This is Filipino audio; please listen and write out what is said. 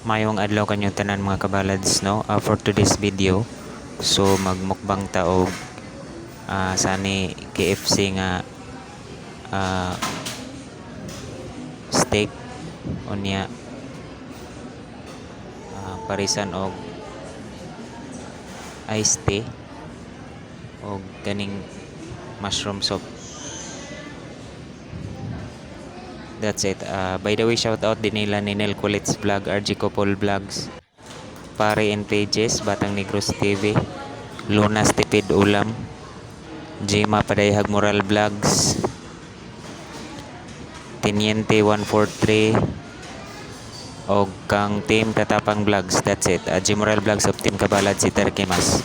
Mayong adlaw kanyo tanan mga kabalads, no? For today's video, so magmukbang ta og sani KFC nga ah, steak unya parisan og iced tea og ganing mushroom soup. That's it. By the way, shout out din nila ni Nel Kulits Vlog, RG Couple Vlogs, Pare and Pages, Batang Negros TV, Luna Stipid Ulam, Jema Padayhag Moral Vlogs, Teniente 143, og kang Team Katapang Vlogs. That's it. G Moral Vlogs of Team Kabalad si Terkemas.